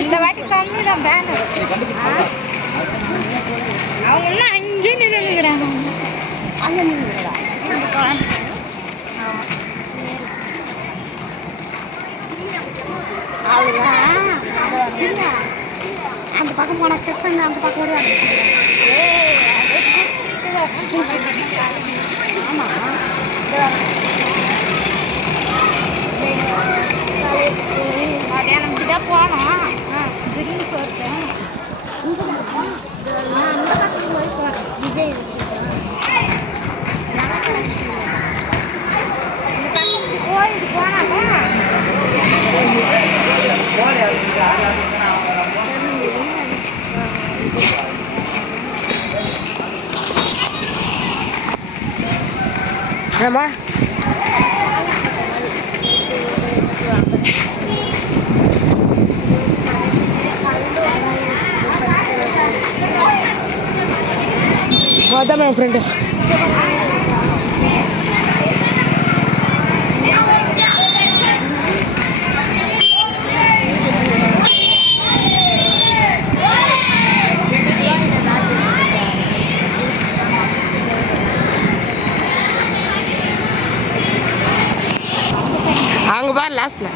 இந்த வாட்டி கம்மி தான் பேனர். அவங்க இன்னும் அங்கேயே நின்றுக்கிறாங்க. அங்கே நின்றுக்கிறா அவ்வளோதான். அந்த பக்கம் போன செக்ஷன் அந்த பக்கம் வருவாங்க. ஆமாம் மதியானம் தான் போனோம். திடீர்னு போட்டேன் அந்த பக்கம் போய் போகிறேன். விஜய் கோயிலுக்கு போனாங்க. ஆமா அதான் என் ஃப்ரெண்டு. அங்கே பாரு லாஸ்ட்ல